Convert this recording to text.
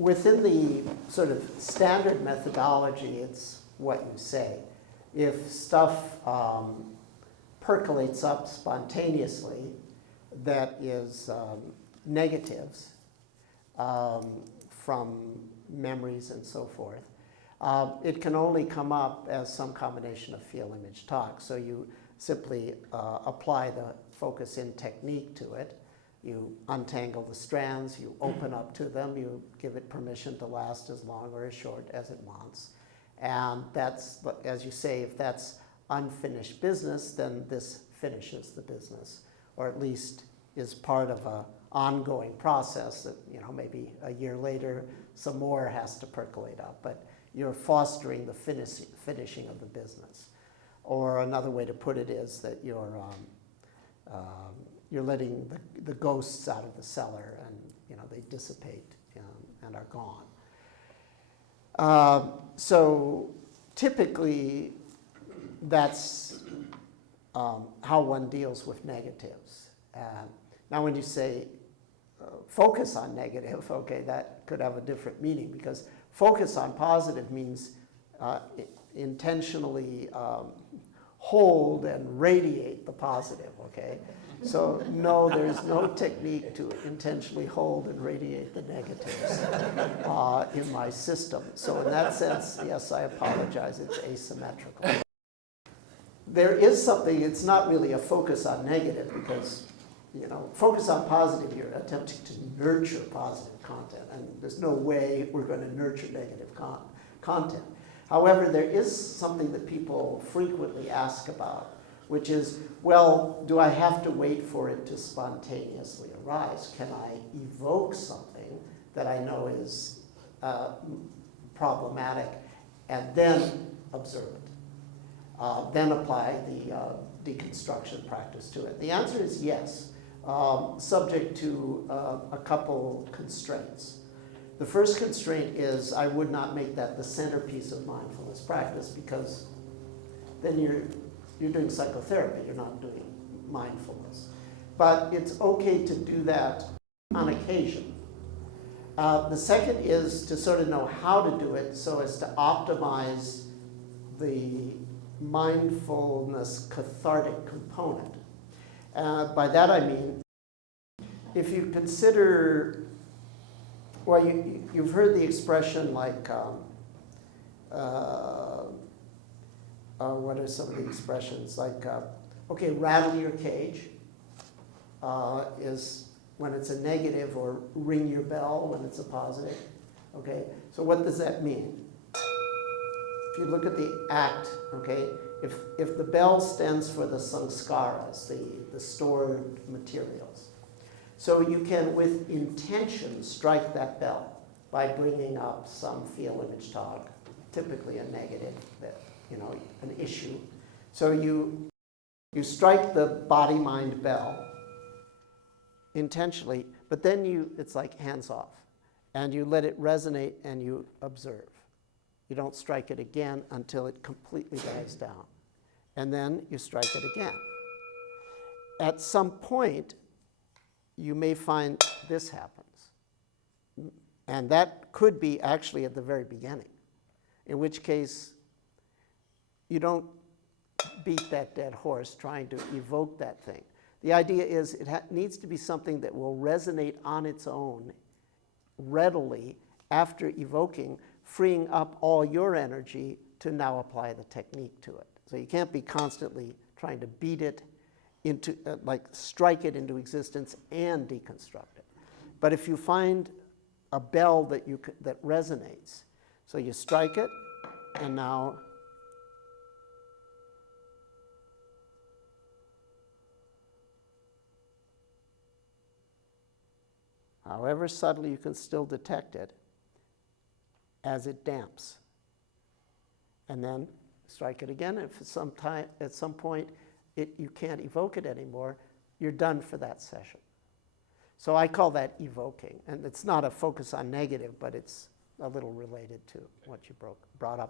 within the sort of standard methodology, it's what you say. If stuff percolates up spontaneously that is negatives from memories and so forth, it can only come up as some combination of feel, image, talk. So you simply apply the focus in technique to it. You untangle the strands, you open up to them, you give it permission to last as long or as short as it wants. And that's, as you say, if that's unfinished business, then this finishes the business, or at least is part of an ongoing process that, you know, maybe a year later some more has to percolate up, but you're fostering the finishing of the business. Or another way to put it is that you're letting the ghosts out of the cellar, and, you know, they dissipate and are gone. So typically that's how one deals with negatives. Now when you say focus on negative, okay, that could have a different meaning, because focus on positive means intentionally hold and radiate the positive, okay? So no, there's no technique to intentionally hold and radiate the negatives in my system. So in that sense, yes, I apologize, it's asymmetrical. There is something, it's not really a focus on negative, because, you know, focus on positive, you're attempting to nurture positive content, and there's no way we're going to nurture negative content. However, there is something that people frequently ask about, which is, well, do I have to wait for it to spontaneously arise? Can I evoke something that I know is problematic and then observe it? Then apply the deconstruction practice to it? The answer is yes, subject to a couple constraints. The first constraint is I would not make that the centerpiece of mindfulness practice, because then you're doing psychotherapy, you're not doing mindfulness. But it's okay to do that on occasion. The second is to sort of know how to do it so as to optimize the mindfulness cathartic component. By that I mean, if you consider, well, you've heard the expression like, what are some of the expressions? Like, okay, rattle your cage is when it's a negative, or ring your bell when it's a positive. Okay, so what does that mean? If you look at the act, okay, if the bell stands for the sanskaras, the stored materials, so you can, with intention, strike that bell by bringing up some feel, image, talk, typically a negative, that, you know, an issue. So you strike the body-mind bell intentionally, but then it's like hands off, and you let it resonate and you observe. You don't strike it again until it completely dies down. And then you strike it again. At some point, you may find this happens. And that could be actually at the very beginning, in which case you don't beat that dead horse trying to evoke that thing. The idea is it needs to be something that will resonate on its own readily after evoking, freeing up all your energy to now apply the technique to it. So you can't be constantly trying to beat it into, like strike it into existence and deconstruct it. But if you find a bell that resonates, so you strike it, and now however subtly you can still detect it as it damps. And then strike it again. If at some point you can't evoke it anymore, you're done for that session. So I call that evoking. And it's not a focus on negative, but it's a little related to what you brought up.